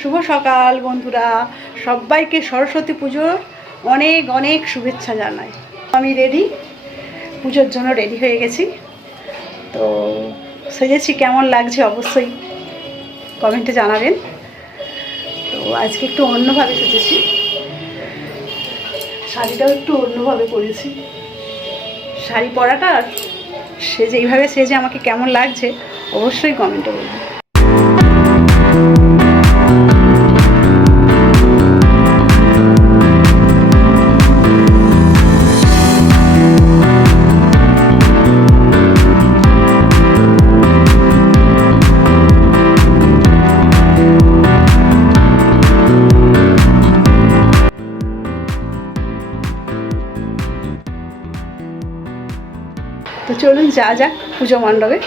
শুভ সকাল বন্ধুরা। সবাইকে সরস্বতী পুজোর অনেক অনেক শুভেচ্ছা জানাই। আমি রেডি পুজোর জন্য রেডি হয়ে গেছি। তো সেজেছি, কেমন লাগছে অবশ্যই কমেন্টে জানাবেন। তো আজকে একটু অন্যভাবে সেজেছি। শাড়িটাও একটু অন্যভাবে পরেছি। শাড়ি পরাটা সে যেইভাবে সেজে আমাকে কেমন লাগছে, অবশ্যই কমেন্টে বলবেন। তো চলুন যা যাক পুজো মণ্ডপে।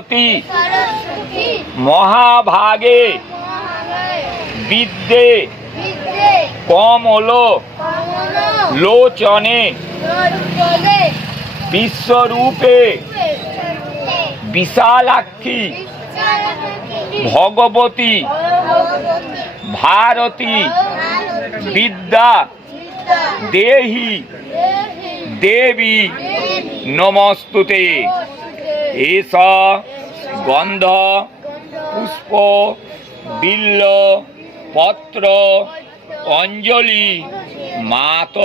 সরস্বতী। মহাভাগে বিদ্যে কমল। লোচনে বিশ্বরূপে বিশালাক্ষী। ভগবতী। ভারতী। বিদ্যা। দেহি। দেবী। নমস্তুতে। এষ গন্ধ, পুষ্প, বিল্ল, পত্র, অঞ্জলি। মাত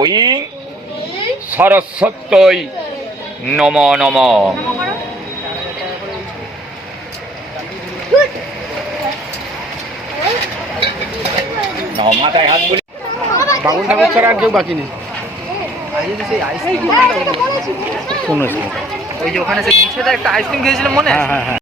ওই সরস্বত্যই। নম নম। মাথায় হাত বলি বাবুল ঠাকুর ছাড়া আর কেউ বাকি নেই। ওই যে ওখানে সে গুছিয়ে একটা আইসক্রিম খেয়েছিলাম মনে আছে? হ্যাঁ হ্যাঁ হ্যাঁ।